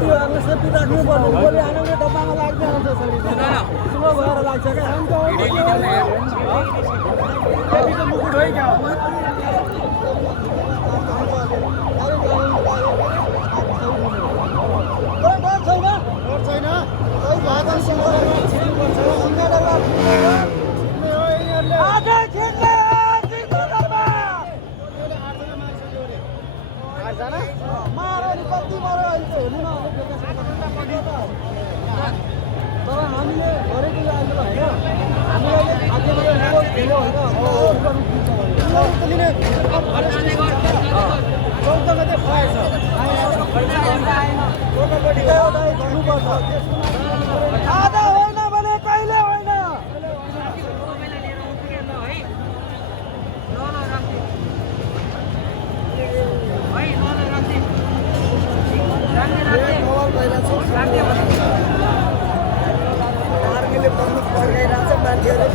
सेफ्टीहरूले safety राख्नुपर्छ गोली हाल्यो भने डब्बामा लाग्ने आउँछ ठुलो भएर लाग्छ क्या मुकुट है क्या हामीले गरेको आधा होइन भने कहिले होइन आर्मीले बन्दुक पड्काइरहेको छ मान्छेहरू